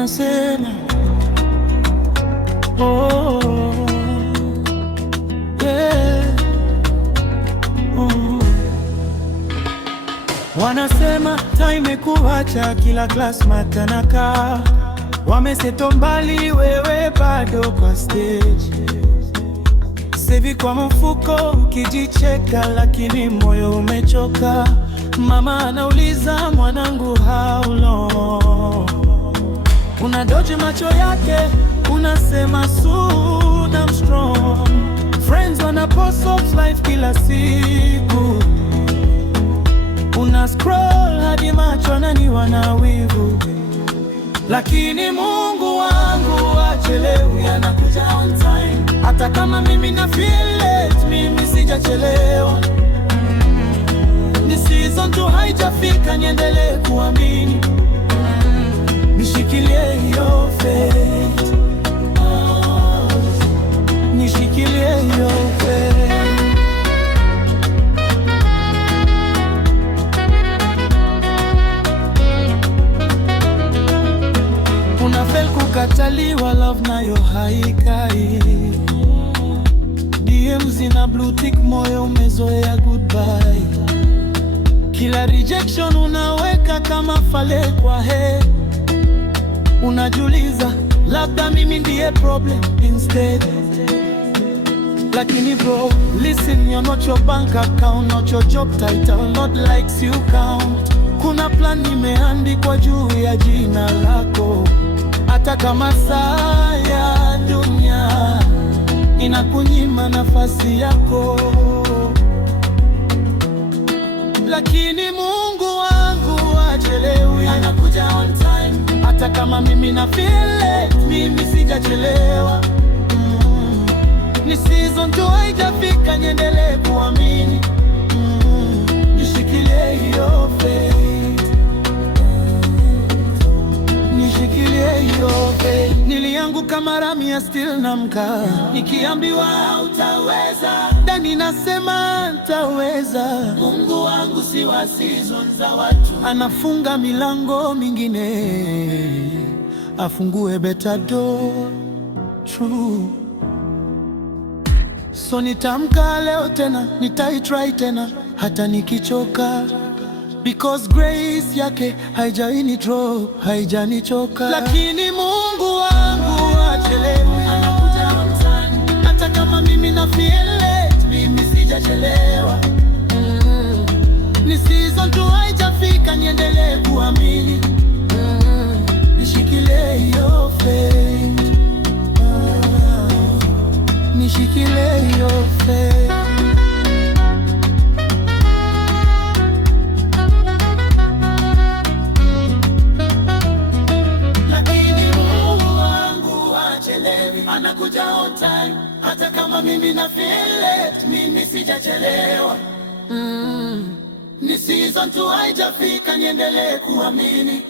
wanasema oh, yeah. Wanasema time imekuacha, kila classmate anakaa, wameseto mbali, wewe bado kwa stage. Sevi kwa mfuko ukijicheka, lakini moyo umechoka. Mama anauliza mwanangu, how long? Unadoje macho yake, unasema soon I'm strong. Friends wana post of life kila siku, una scroll hadi macho nani wana wivu. Lakini Mungu wangu hachelewi, anakuja on time. Hata kama mimi na feel late, mimi sijachelewa. Ni season tu haijafika, niendelee kuamini. Nishikilie hiyo faith, nishikilie hiyo faith. Unafeel kukataliwa, love nayo haikai. DM zina blue tick, moyo umezoea goodbye. Kila rejection unaweka kama fale kwa head. Unajiuliza labda mimi ndiye problem instead. Lakini bro, listen, you're not your bank account, not your job title, not likes you count. Kuna plan imeandikwa juu ya jina lako. Hata kama saa ya dunia inakunyima nafasi yako, lakini Mungu wangu hachelewi, anakuja on time. Hata kama mimi na feel late, mimi sijachelewa. Ni season tu haijafika, niendelee kuamini. Nishikilie hiyo faith, nishikilie hiyo faith. Nilianguka mara mia, still namka. Nikiambiwa hautaweza, ndani nasema nitaweza. Mungu wangu si wa season za watu, anafunga milango mingine, afungue better door. True. So nitamka leo tena, nitaitry tena hata nikichoka, because grace yake haijani drop, haijanichoka. Lakini Mungu wangu hachelewi, anakuja on time. Hata kama mimi na feel late, mimi sijachelewa. Ni season tu haijafika, niendelee kuamini. Nishikilie hiyo faith, nishikilie hiyo faith. Anakuja on time. Hata kama mimi na feel late, mimi sijachelewa. Ni season tu haijafika, niendelee kuamini.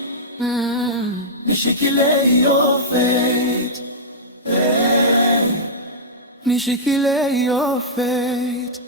Nishikilie hiyo faith, nishikilie hiyo faith.